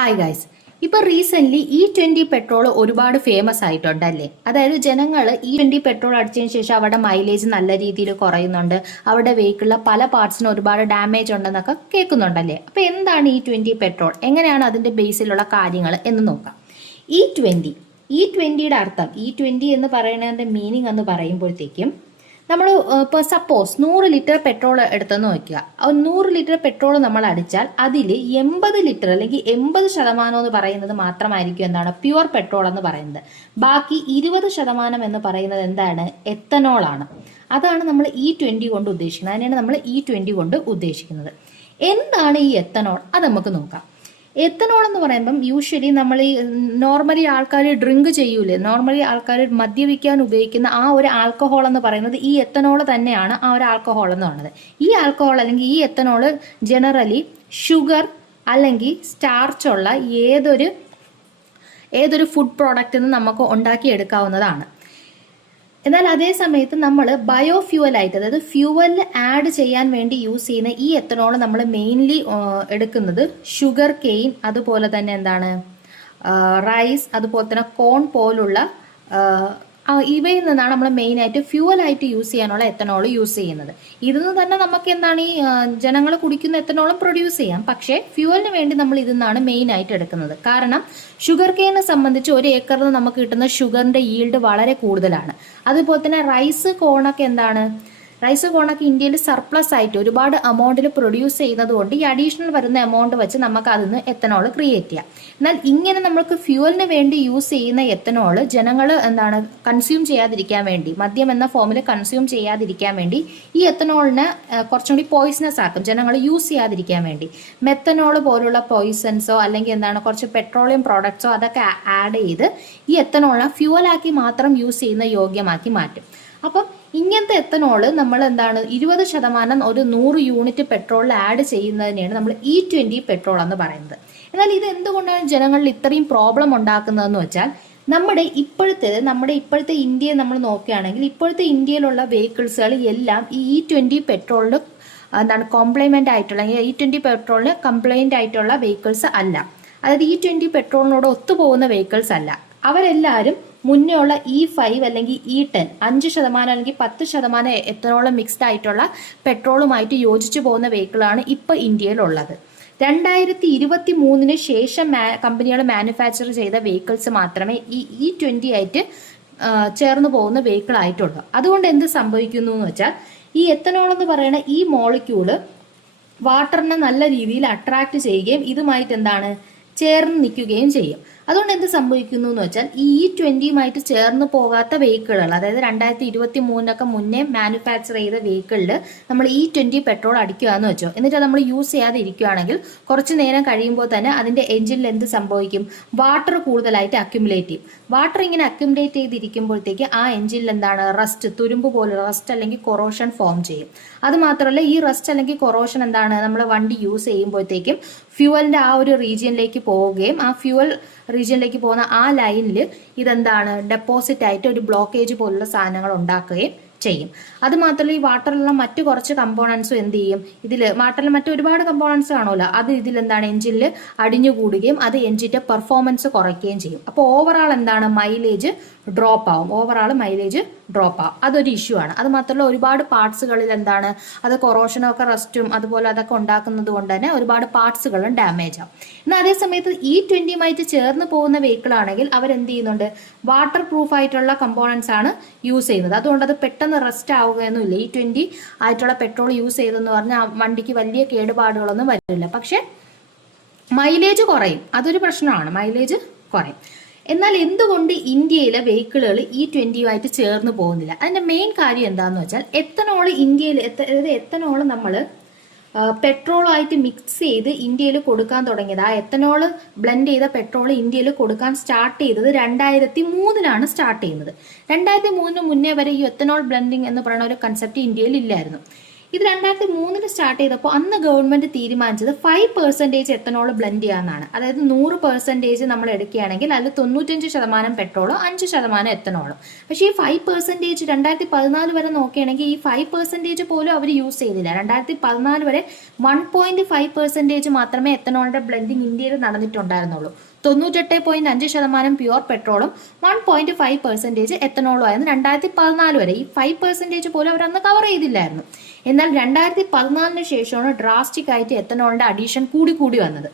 Hi guys. ഇപ്പൊ recent E20 petrol ഒരുപാട് famous ആയിട്ടുണ്ടല്ലേ. അതായത് ജനങ്ങൾ E20 പെട്രോൾ അടിച്ചതിന് ശേഷം അവരുടെ മൈലേജ് നല്ല രീതിയിൽ കുറയുന്നുണ്ട്, അവരുടെ വെഹിക്കിളിലെ പല പാർട്സിന് ഒരുപാട് ഡാമേജ് ഉണ്ടെന്നൊക്കെ കേൾക്കുന്നുണ്ടല്ലേ. അപ്പൊ എന്താണ് E20 പെട്രോൾ, എങ്ങനെയാണ് അതിന്റെ ബേസിലുള്ള കാര്യങ്ങൾ എന്ന് നോക്കാം. ഇ ട്വന്റിയുടെ അർത്ഥം, E20 എന്ന് പറയുന്നതിന്റെ മീനിങ് എന്ന് പറയുമ്പോഴത്തേക്കും നമ്മൾ ഇപ്പോൾ സപ്പോസ് 100 ലിറ്റർ പെട്രോൾ എടുത്തെന്ന് വയ്ക്കുക. 100 ലിറ്റർ പെട്രോൾ നമ്മൾ അടിച്ചാൽ അതിൽ 80 ലിറ്റർ അല്ലെങ്കിൽ 80% എന്ന് പറയുന്നത് മാത്രമായിരിക്കും എന്താണ് പ്യുവർ പെട്രോൾ എന്ന് പറയുന്നത്. ബാക്കി 20% എന്ന് പറയുന്നത് എന്താണ്, എത്തനോൾ ആണ്. അതാണ് നമ്മൾ E20 കൊണ്ട് ഉദ്ദേശിക്കുന്നത്. അതിനാണ് നമ്മൾ E20 കൊണ്ട് ഉദ്ദേശിക്കുന്നത്. എന്താണ് ഈ എത്തനോൾ, അത് നമുക്ക് നോക്കാം. എത്തനോൾ എന്ന് പറയുമ്പം യൂഷ്വലി നമ്മൾ ഈ നോർമലി ആൾക്കാർ ഡ്രിങ്ക് ചെയ്യൂലേ, നോർമലി ആൾക്കാർ മദ്യപിക്കാൻ ഉപയോഗിക്കുന്ന ആ ഒരു ആൽക്കഹോൾ എന്ന് പറയുന്നത് ഈ എത്തനോൾ തന്നെയാണ്. ആ ഒരു ആൽക്കഹോൾ എന്ന് പറയുന്നത്, ഈ ആൽക്കഹോൾ അല്ലെങ്കിൽ ഈ എത്തനോൾ ജനറലി ഷുഗർ അല്ലെങ്കിൽ സ്റ്റാർച്ച് ഉള്ള ഏതൊരു ഫുഡ് പ്രോഡക്റ്റിൽ നിന്ന് നമുക്ക് ഉണ്ടാക്കിയെടുക്കാവുന്നതാണ്. എന്നാൽ അതേ സമയത്ത് നമ്മൾ ബയോഫ്യൂവലായിട്ട്, അതായത് ഫ്യൂവലിൽ ആഡ് ചെയ്യാൻ വേണ്ടി യൂസ് ചെയ്യുന്ന ഈ എത്തനോൾ നമ്മൾ മെയിൻലി എടുക്കുന്നത് ഷുഗർ കെയിൻ, അതുപോലെ തന്നെ എന്താണ് റൈസ്, അതുപോലെ തന്നെ കോൺ പോലുള്ള ഇവയിൽ നിന്നാണ് നമ്മൾ മെയിനായിട്ട് ഫ്യൂവലായിട്ട് യൂസ് ചെയ്യാനുള്ള എത്തനോൾ യൂസ് ചെയ്യുന്നത്. ഇതിൽ നിന്ന് തന്നെ നമുക്ക് എന്താണ് ഈ ജനങ്ങൾ കുടിക്കുന്ന എത്തനോളും പ്രൊഡ്യൂസ് ചെയ്യാം. പക്ഷേ ഫ്യൂവലിന് വേണ്ടി നമ്മൾ ഇതിൽ നിന്നാണ് മെയിനായിട്ട് എടുക്കുന്നത്. കാരണം ഷുഗർ കെയിനെ സംബന്ധിച്ച് ഒരു ഏക്കറിൽ നമുക്ക് കിട്ടുന്ന ഷുഗറിന്റെ ഈൽഡ് വളരെ കൂടുതലാണ്. അതുപോലെ തന്നെ റൈസ് കോണൊക്കെ ഇന്ത്യയിൽ സർപ്ലസ് ആയിട്ട് ഒരുപാട് എമൗണ്ടിൽ പ്രൊഡ്യൂസ് ചെയ്യുന്നത് കൊണ്ട് ഈ അഡീഷണൽ വരുന്ന എമൗണ്ട് വെച്ച് നമുക്ക് അതിൽ നിന്ന് എത്തനോൾ ക്രിയേറ്റ് ചെയ്യാം. എന്നാൽ ഇങ്ങനെ നമ്മൾക്ക് ഫ്യൂവലിന് വേണ്ടി യൂസ് ചെയ്യുന്ന എത്തനോൾ ജനങ്ങൾ കൺസ്യൂം ചെയ്യാതിരിക്കാൻ വേണ്ടി, മദ്യം എന്ന ഫോമിൽ കൺസ്യൂം ചെയ്യാതിരിക്കാൻ വേണ്ടി ഈ എത്തനോളിനെ കുറച്ചും കൂടി പോയിസണസ് ആക്കും, ജനങ്ങൾ യൂസ് ചെയ്യാതിരിക്കാൻ വേണ്ടി. മെത്തനോൾ പോലുള്ള പോയിസൺസോ അല്ലെങ്കിൽ കുറച്ച് പെട്രോളിയം പ്രോഡക്ട്സോ അതൊക്കെ ആഡ് ചെയ്ത് ഈ എത്തനോളിനെ ഫ്യൂവലാക്കി മാത്രം യൂസ് ചെയ്യുന്ന യോഗ്യമാക്കി മാറ്റും. അപ്പം ഇങ്ങനത്തെ എത്തനോൾ നമ്മൾ 20% ഒരു 100 യൂണിറ്റ് പെട്രോളിൽ ആഡ് ചെയ്യുന്നതിനെയാണ് നമ്മൾ E20 പെട്രോൾ എന്ന് പറയുന്നത്. എന്നാൽ ഇത് എന്തുകൊണ്ടാണ് ജനങ്ങളിൽ ഇത്രയും പ്രോബ്ലം ഉണ്ടാക്കുന്നതെന്ന് വെച്ചാൽ, നമ്മുടെ ഇപ്പോഴത്തെ ഇന്ത്യയെ നമ്മൾ നോക്കുകയാണെങ്കിൽ ഇപ്പോഴത്തെ ഇന്ത്യയിലുള്ള വെഹിക്കിൾസുകൾ എല്ലാം ഈ E20 പെട്രോളിന് കോംപ്ലിമെന്റ് ആയിട്ടുള്ള, E20 പെട്രോളിന് കംപ്ലൈന്റ് ആയിട്ടുള്ള വെഹിക്കിൾസ് അല്ല. അതായത് E20 പെട്രോളിനോട് ഒത്തുപോകുന്ന വെഹിക്കിൾസ് അല്ല. അവരെല്ലാവരും മുന്നേ ഉള്ള E5 അല്ലെങ്കിൽ E10 5% അല്ലെങ്കിൽ 10% എത്തനോളം മിക്സ്ഡ് ആയിട്ടുള്ള പെട്രോളുമായിട്ട് യോജിച്ചു പോകുന്ന വെഹിക്കിളാണ് ഇപ്പൊ ഇന്ത്യയിലുള്ളത്. 2023 ശേഷം കമ്പനികൾ മാനുഫാക്ചർ ചെയ്ത വെഹിക്കിൾസ് മാത്രമേ ഈ E20 ആയിട്ട് ചേർന്ന് പോകുന്ന വെഹിക്കിൾ ആയിട്ടുള്ളൂ. അതുകൊണ്ട് എന്ത് സംഭവിക്കുന്നു എന്ന് വെച്ചാൽ, ഈ എത്തനോൾ എന്ന് പറയുന്ന ഈ മോളിക്യൂള് വാട്ടറിനെ നല്ല രീതിയിൽ അട്രാക്ട് ചെയ്യുകയും ഇതുമായിട്ട് ചേർന്ന് നിൽക്കുകയും ചെയ്യും. അതുകൊണ്ട് എന്ത് സംഭവിക്കുന്നു എന്ന് വെച്ചാൽ, ഈ E20 ചേർന്ന് പോകാത്ത വെഹിക്കിളുകൾ, അതായത് 2023 മുന്നേ മാനുഫാക്ചർ ചെയ്ത വെഹിക്കിളിൽ നമ്മൾ E20 പെട്രോൾ അടിക്കുക എന്ന് വെച്ചോ, എന്നിട്ട് നമ്മൾ യൂസ് ചെയ്യാതെ ഇരിക്കുകയാണെങ്കിൽ കുറച്ച് നേരം കഴിയുമ്പോൾ തന്നെ അതിന്റെ എഞ്ചിനിൽ എന്ത് സംഭവിക്കും, വാട്ടർ കൂടുതലായിട്ട് അക്യുമുലേറ്റ് ചെയ്യും. വാട്ടർ ഇങ്ങനെ അക്യുമുലേറ്റ് ചെയ്തിരിക്കുമ്പോഴത്തേക്ക് ആ എഞ്ചിനിൽ റസ്റ്റ്, തുരുമ്പ് പോലുള്ള റസ്റ്റ് അല്ലെങ്കിൽ കൊറോഷൻ ഫോം ചെയ്യും. അത് മാത്രമല്ല, ഈ റസ്റ്റ് അല്ലെങ്കിൽ കൊറോഷൻ നമ്മൾ വണ്ടി യൂസ് ചെയ്യുമ്പോഴത്തേക്കും ഫ്യൂവലിന്റെ ആ ഒരു റീജിയനിലേക്ക് പോവുകയും ആ ഫ്യൂവൽ റീജിയനിലേക്ക് പോകുന്ന ആ ലൈനിൽ ഡെപ്പോസിറ്റ് ആയിട്ട് ഒരു ബ്ലോക്കേജ് പോലുള്ള സാധനങ്ങൾ ഉണ്ടാക്കുകയും ചെയ്യും. അത് മാത്രമല്ല, ഈ വാട്ടറിലുള്ള മറ്റു കുറച്ച് കമ്പോണൻസും എന്ത് ചെയ്യും, വാട്ടറിൽ മറ്റു ഒരുപാട് കമ്പോണൻസ് കാണുമല്ലോ, അത് എഞ്ചിനിൽ അടിഞ്ഞുകൂടുകയും അത് എഞ്ചിന്റെ പെർഫോമൻസ് കുറയ്ക്കുകയും ചെയ്യും. അപ്പോൾ ഓവറാൾ മൈലേജ് ഡ്രോപ്പ് ആവും. അതൊരു ഇഷ്യൂ ആണ്. അത് മാത്രമല്ല, ഒരുപാട് പാർട്സുകളിൽ അത് കൊറോഷനൊക്കെ റസ്റ്റും അതുപോലെ അതൊക്കെ ഉണ്ടാക്കുന്നത് കൊണ്ട് തന്നെ ഒരുപാട് പാർട്സുകളും ഡാമേജ് ആവും. എന്നാൽ അതേ സമയത്ത് E20 ചേർന്ന് പോകുന്ന വെഹിക്കിൾ ആണെങ്കിൽ അവരെന്ത് ചെയ്യുന്നുണ്ട്, വാട്ടർ പ്രൂഫ് ആയിട്ടുള്ള കമ്പോണൻസ് ആണ് യൂസ് ചെയ്യുന്നത്. അതുകൊണ്ട് അത് പെട്ടെന്ന് റെസ്റ്റ് ആവുകയൊന്നുമില്ല. E20 ആയിട്ടുള്ള പെട്രോൾ യൂസ് ചെയ്തെന്ന് പറഞ്ഞാൽ വണ്ടിക്ക് വലിയ കേടുപാടുകളൊന്നും വരില്ല. പക്ഷെ മൈലേജ് കുറയും, അതൊരു പ്രശ്നമാണ്, മൈലേജ് കുറയും. എന്നാൽ എന്തുകൊണ്ട് ഇന്ത്യയിലെ വെഹിക്കിളുകൾ E20 ചേർന്ന് പോകുന്നില്ല? അതിന്റെ മെയിൻ കാര്യം എന്താണെന്ന് വെച്ചാൽ, എത്തനോൾ നമ്മൾ പെട്രോളുമായിട്ട് മിക്സ് ചെയ്ത് ഇന്ത്യയിൽ കൊടുക്കാൻ തുടങ്ങിയത്, ആ എത്തനോൾ ബ്ലെൻഡ് ചെയ്ത പെട്രോൾ ഇന്ത്യയിൽ കൊടുക്കാൻ സ്റ്റാർട്ട് ചെയ്തത് 2003 സ്റ്റാർട്ട് ചെയ്യുന്നത്. 2003 മുന്നേ വരെ ഈ എത്തനോൾ ബ്ലെൻഡിങ് എന്ന് പറയുന്ന ഒരു കൺസെപ്റ്റ് ഇന്ത്യയിൽ ഇല്ലായിരുന്നു. ഇത് 2003 സ്റ്റാർട്ട് ചെയ്തപ്പോൾ അന്ന് ഗവൺമെന്റ് തീരുമാനിച്ചത് 5% എത്തനോൾ ബ്ലെൻഡ് ചെയ്യാന്നാണ്. അതായത് 100% നമ്മൾ എടുക്കുകയാണെങ്കിൽ അതിൽ 95% പെട്രോളും 5% എത്തനോളും. പക്ഷേ ഈ 5% 2014 വരെ നോക്കുകയാണെങ്കിൽ ഈ 5% പോലും അവർ യൂസ് ചെയ്തില്ല. 2014 വരെ 1.5% മാത്രമേ എത്തനോളിന്റെ ബ്ലെൻഡിങ് ഇന്ത്യയിൽ നടന്നിട്ടുണ്ടായിരുന്നുള്ളൂ. 98.5% പ്യുവർ പെട്രോളും 1.5% എത്തനോളും ആയിരുന്നു 2014 വരെ. ഈ 5% പോലും അവരന്ന് കവർ ചെയ്തില്ലായിരുന്നു. എന്നാൽ 2014 ശേഷമാണ് ഡ്രാസ്റ്റിക് ആയിട്ട് എത്തനോളിന്റെ അഡീഷൻ കൂടി വന്നത്.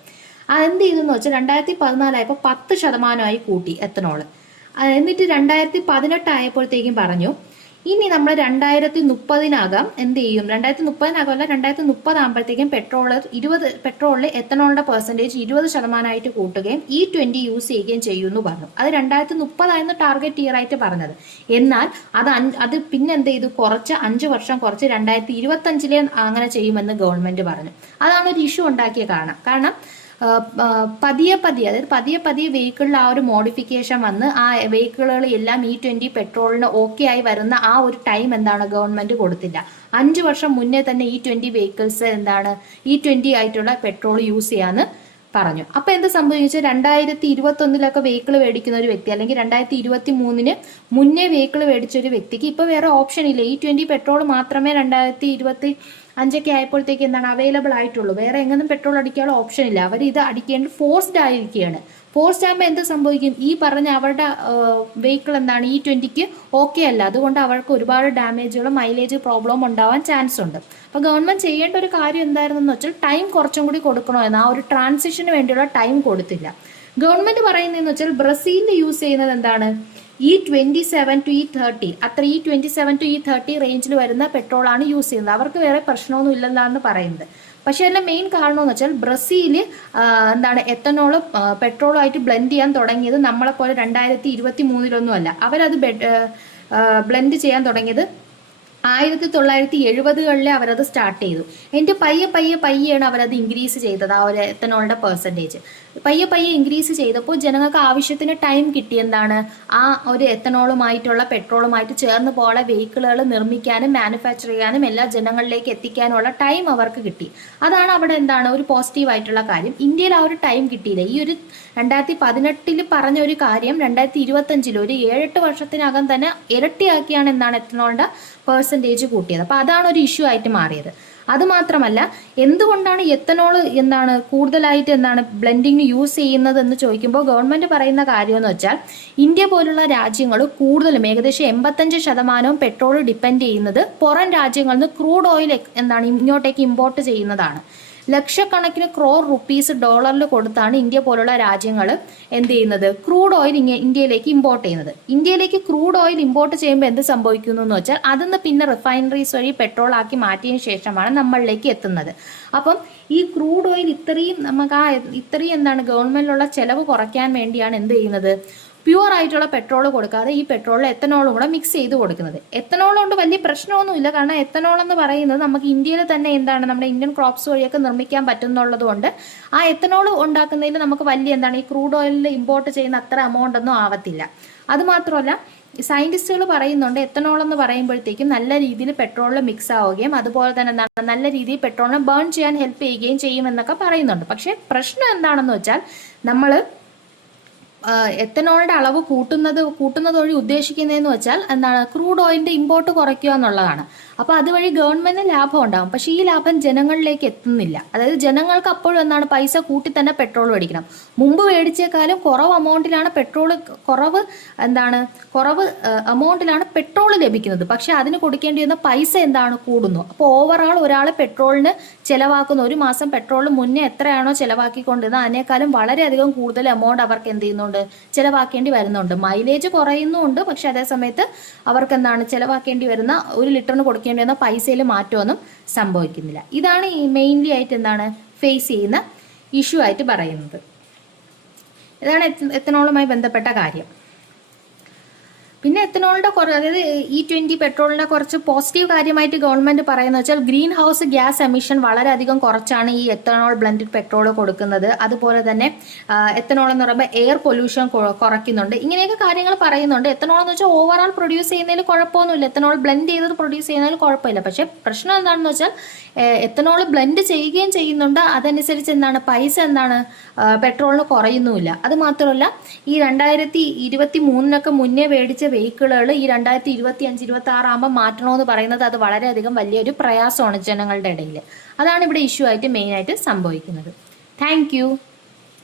അതെന്ത് ചെയ്തെന്ന് വെച്ചാൽ 2014 ആയപ്പോൾ 10% കൂട്ടി എത്തനോള്. എന്നിട്ട് 2018 ആയപ്പോഴത്തേക്കും പറഞ്ഞു ഇനി നമ്മൾ 2030 എന്ത് ചെയ്യും, 2030 അല്ല 2030 ആകുമ്പോഴത്തേക്കും പെട്രോളിൽ എത്തനോളിന്റെ പെർസെൻറ്റേജ് 20% കൂട്ടുകയും E20 യൂസ് ചെയ്യുകയും ചെയ്യുമെന്ന് പറഞ്ഞു. അത് 2030 ആയിരുന്നു ടാർഗറ്റ് ഇയർ ആയിട്ട് പറഞ്ഞത്. എന്നാൽ അത് പിന്നെ എന്ത് ചെയ്തു, 5 വർഷം കുറച്ച് 2025 അങ്ങനെ ചെയ്യുമെന്ന് ഗവൺമെന്റ് പറഞ്ഞു. അതാണ് ഒരു ഇഷ്യൂ ഉണ്ടാക്കിയ കാരണം പതിയെ വെഹിക്കിളിൽ ആ ഒരു മോഡിഫിക്കേഷൻ വന്ന് ആ വെഹിക്കിളുകൾ എല്ലാം E20 പെട്രോളിന് ഓക്കെ ആയി വരുന്ന ആ ഒരു ടൈം ഗവൺമെന്റ് കൊടുത്തില്ല. 5 വർഷം മുന്നേ തന്നെ E20 വെഹിക്കിൾസ് E20 ആയിട്ടുള്ള പെട്രോൾ യൂസ് ചെയ്യാന്ന് പറഞ്ഞു. അപ്പൊ എന്ത് സംഭവിച്ചാൽ 2021 വെഹിക്കിൾ മേടിക്കുന്ന ഒരു വ്യക്തി അല്ലെങ്കിൽ 2023 മുന്നേ വെഹിക്കിൾ മേടിച്ച ഒരു വ്യക്തിക്ക് ഇപ്പൊ വേറെ ഓപ്ഷൻ ഇല്ല. E20 പെട്രോൾ മാത്രമേ 2025 ആയപ്പോഴത്തേക്ക് അവൈലബിൾ ആയിട്ടുള്ളൂ. വേറെ എങ്ങനെയും പെട്രോൾ അടിക്കാനുള്ള ഓപ്ഷൻ ഇല്ല. അവർ ഇത് അടിക്കേണ്ട ഫോഴ്സ്ഡ് ആയിരിക്കുകയാണ്. ഫോഴ്സ്ഡ് ആകുമ്പോൾ എന്ത് സംഭവിക്കും, ഈ പറഞ്ഞ അവരുടെ വെഹിക്കിൾ E20ക്ക് ഓക്കെ അല്ല. അതുകൊണ്ട് അവർക്ക് ഒരുപാട് ഡാമേജുകളും മൈലേജ് പ്രോബ്ലം ഉണ്ടാവാൻ ചാൻസ് ഉണ്ട്. അപ്പൊ ഗവൺമെന്റ് ചെയ്യേണ്ട ഒരു കാര്യം എന്തായിരുന്നെന്ന് വെച്ചാൽ ടൈം കുറച്ചും കൂടി കൊടുക്കണമെന്ന്. ആ ഒരു ട്രാൻസിഷന് വേണ്ടിയുള്ള ടൈം കൊടുത്തില്ല. ഗവൺമെന്റ് പറയുന്നതെന്ന് വെച്ചാൽ ബ്രസീലിൽ യൂസ് ചെയ്യുന്നത് E27 to E30 അത്ര E27 to E30 റേഞ്ചിൽ വരുന്ന പെട്രോളാണ് യൂസ് ചെയ്യുന്നത്. അവർക്ക് വേറെ പ്രശ്നമൊന്നും ഇല്ലെന്നാണ് പറയുന്നത്. പക്ഷെ അതിന്റെ മെയിൻ കാരണം എന്ന് വെച്ചാൽ ബ്രസീല് എത്തനോള് പെട്രോളുമായിട്ട് ബ്ലെൻഡ് ചെയ്യാൻ തുടങ്ങിയത് നമ്മളെപ്പോലെ 2023 അല്ല. അവരത് ബ്ലെൻഡ് ചെയ്യാൻ തുടങ്ങിയത് 1970-കളിലെ അവരത് സ്റ്റാർട്ട് ചെയ്തു. എന്നിട്ട് പയ്യാണ് അവരത് ഇൻക്രീസ് ചെയ്തത്. ആ ഒരു എത്തനോളിന്റെ പെർസെൻറ്റേജ് പയ്യെ ഇൻക്രീസ് ചെയ്തപ്പോൾ ജനങ്ങൾക്ക് ആവശ്യത്തിന് ടൈം കിട്ടി. ആ ഒരു എത്തനോളുമായിട്ടുള്ള പെട്രോളുമായിട്ട് ചേർന്ന് പോകാനുള്ള വെഹിക്കിളുകൾ നിർമ്മിക്കാനും മാനുഫാക്ചർ ചെയ്യാനും എല്ലാ ജനങ്ങളിലേക്ക് എത്തിക്കാനുള്ള ടൈം അവർക്ക് കിട്ടി. അതാണ് അവിടെ ഒരു പോസിറ്റീവ് ആയിട്ടുള്ള കാര്യം. ഇന്ത്യയിൽ ആ ഒരു ടൈം കിട്ടിയില്ല. ഈ ഒരു 2018 പറഞ്ഞ ഒരു കാര്യം 2025 ഒരു 7-8 വർഷത്തിനകം തന്നെ ഇരട്ടിയാക്കിയാണ് എത്തനോളിന്റെ പെർസെൻറ്റേജ് കൂട്ടിയത്. അപ്പൊ അതാണ് ഒരു ഇഷ്യൂ ആയിട്ട് മാറിയത്. അതുമാത്രമല്ല, എന്തുകൊണ്ടാണ് എത്തനോൾ കൂടുതലായിട്ട് ബ്ലെൻഡിങ്ങിന് യൂസ് ചെയ്യുന്നത് എന്ന് ചോദിക്കുമ്പോൾ ഗവൺമെന്റ് പറയുന്ന കാര്യം എന്ന് വെച്ചാൽ ഇന്ത്യ പോലുള്ള രാജ്യങ്ങൾ കൂടുതലും ഏകദേശം 85% പെട്രോൾ ഡിപ്പെൻഡ് ചെയ്യുന്നത് പുറം രാജ്യങ്ങളിൽ നിന്ന് ക്രൂഡ് ഓയിൽ ഇങ്ങോട്ടേക്ക് ഇമ്പോർട്ട് ചെയ്യുന്നതാണ്. ലക്ഷക്കണക്കിന് ക്രോർ റുപ്പീസ് ഡോളറിൽ കൊടുത്താണ് ഇന്ത്യ പോലുള്ള രാജ്യങ്ങൾ എന്ത് ചെയ്യുന്നത്, ക്രൂഡ് ഓയിൽ ഇന്ത്യയിലേക്ക് ഇമ്പോർട്ട് ചെയ്യുന്നത്. ഇന്ത്യയിലേക്ക് ക്രൂഡ് ഓയിൽ ഇമ്പോർട്ട് ചെയ്യുമ്പോൾ എന്ത് സംഭവിക്കുന്നു എന്ന് വെച്ചാൽ അതിന്ന് പിന്നെ റിഫൈനറീസ് വഴി പെട്രോൾ ആക്കി മാറ്റിയതിനു ശേഷമാണ് നമ്മളിലേക്ക് എത്തുന്നത്. അപ്പം ഈ ക്രൂഡ് ഓയിൽ ഇത്രയും ഗവൺമെന്റിലുള്ള ചെലവ് കുറയ്ക്കാൻ വേണ്ടിയാണ് എന്ത് ചെയ്യുന്നത്, പ്യുവർ ആയിട്ടുള്ള പെട്രോൾ കൊടുക്കാതെ ഈ പെട്രോളിൽ എത്തനോളും കൂടെ മിക്സ് ചെയ്ത് കൊടുക്കുന്നത്. എത്തനോൾ കൊണ്ട് വലിയ പ്രശ്നമൊന്നുമില്ല. കാരണം എത്തനോൾ എന്ന് പറയുന്നത് നമുക്ക് ഇന്ത്യയിൽ തന്നെ നമ്മുടെ ഇന്ത്യൻ ക്രോപ്സ് വഴിയൊക്കെ നിർമ്മിക്കാൻ പറ്റുന്നുള്ളത് കൊണ്ട് ആ എത്തനോൾ ഉണ്ടാക്കുന്നതിൽ നമുക്ക് വലിയ ഈ ക്രൂഡ് ഓയിലിൽ ഇമ്പോർട്ട് ചെയ്യുന്ന അത്ര എമൗണ്ട് ഒന്നും ആവത്തില്ല. അതുമാത്രമല്ല, സയന്റിസ്റ്റുകൾ പറയുന്നുണ്ട് എത്തനോൾ എന്ന് പറയുമ്പോഴത്തേക്കും നല്ല രീതിയിൽ പെട്രോളിൽ മിക്സ് ആവുകയും അതുപോലെ തന്നെ നല്ല രീതിയിൽ പെട്രോളിനെ ബേൺ ചെയ്യാൻ ഹെൽപ്പ് ചെയ്യുകയും ചെയ്യുമെന്നൊക്കെ പറയുന്നുണ്ട്. പക്ഷെ പ്രശ്നം എന്താണെന്ന് വെച്ചാൽ നമ്മൾ എത്തനോളിന്റെ അളവ് കൂട്ടുന്നത് വഴി ഉദ്ദേശിക്കുന്നതെന്ന് വെച്ചാൽ ക്രൂഡ് ഓയിലിന്റെ ഇമ്പോർട്ട് കുറയ്ക്കുക എന്നുള്ളതാണ്. അപ്പൊ അതുവഴി ഗവൺമെന്റിന് ലാഭം ഉണ്ടാകും. പക്ഷെ ഈ ലാഭം ജനങ്ങളിലേക്ക് എത്തുന്നില്ല. അതായത് ജനങ്ങൾക്ക് അപ്പോഴും പൈസ കൂട്ടി തന്നെ പെട്രോൾ മേടിക്കണം. മുമ്പ് മേടിച്ചേക്കാളും കുറവ് എമൗണ്ടിലാണ് പെട്രോൾ ലഭിക്കുന്നത്. പക്ഷെ അതിന് കൊടുക്കേണ്ടി വരുന്ന പൈസ കൂടുന്നു. അപ്പോൾ ഓവറോൾ ഒരാൾ പെട്രോളിന് ചെലവാക്കുന്ന ഒരു മാസം പെട്രോളിന് മുന്നേ എത്രയാണോ ചെലവാക്കിക്കൊണ്ടിരുന്നത് അതിനേക്കാളും വളരെയധികം കൂടുതൽ എമൗണ്ട് അവർക്ക് എന്ത് ചെയ്യുന്നുണ്ട്, ചെലവാക്കേണ്ടി വരുന്നുണ്ട്. മൈലേജ് കുറയുന്നുണ്ട്. പക്ഷെ അതേ സമയത്ത് അവർക്ക് ചെലവാക്കേണ്ടി വരുന്ന 1 ലിറ്ററിന് കൊടുക്കേണ്ടി വരുന്ന പൈസയിൽ മാറ്റമൊന്നും സംഭവിക്കുന്നില്ല. ഇതാണ് മെയിൻലി ആയിട്ട് ഫേസ് ചെയ്യുന്ന ഇഷ്യൂ ആയിട്ട് പറയുന്നത്. ഇതാണ് എത്തനോളുമായി ബന്ധപ്പെട്ട കാര്യം. പിന്നെ എത്തനോളിന്റെ അതായത് E20 പെട്രോളിന്റെ കുറച്ച് പോസിറ്റീവ് കാര്യമായിട്ട് ഗവൺമെന്റ് പറയുന്നത് വെച്ചാൽ ഗ്രീൻ ഹൗസ് ഗ്യാസ് എമിഷൻ വളരെയധികം കുറച്ചാണ് ഈ എത്തനോൾ ബ്ലെൻഡഡ് പെട്രോൾ കൊടുക്കുന്നത്. അതുപോലെ തന്നെ എത്തനോൾ എന്ന് പറയുമ്പോൾ എയർ പൊല്യൂഷൻ കുറയ്ക്കുന്നുണ്ട്. ഇങ്ങനെയൊക്കെ കാര്യങ്ങൾ പറയുന്നുണ്ട്. എത്തനോൾ എന്ന് വെച്ചാൽ ഓവറോൾ പ്രൊഡ്യൂസ് ചെയ്യുന്നതിൽ കുഴപ്പമൊന്നുമില്ല, എത്തനോൾ ബ്ലെൻഡ് ചെയ്തത് പ്രൊഡ്യൂസ് ചെയ്യുന്നതിൽ കുഴപ്പമില്ല. പക്ഷേ പ്രശ്നം എന്താണെന്ന് വെച്ചാൽ എത്തനോൾ ബ്ലെൻഡ് ചെയ്യുകയും ചെയ്യുന്നുണ്ട്, അതനുസരിച്ച് എന്താണ് പൈസ എന്താണ് പെട്രോളിന് കുറയുന്നുമില്ല. അത് മാത്രമല്ല ഈ 2023 മുന്നേ മേടിച്ച വെഹിക്കിളുകൾ ഈ 2025-26 ആകുമ്പോൾ മാറ്റണമെന്ന് പറയുന്നത് അത് വളരെയധികം വലിയൊരു പ്രയാസമാണ് ജനങ്ങളുടെ ഇടയിൽ. അതാണ് ഇവിടെ ഇഷ്യൂ ആയിട്ട് മെയിനായിട്ട് സംഭവിക്കുന്നത്. താങ്ക്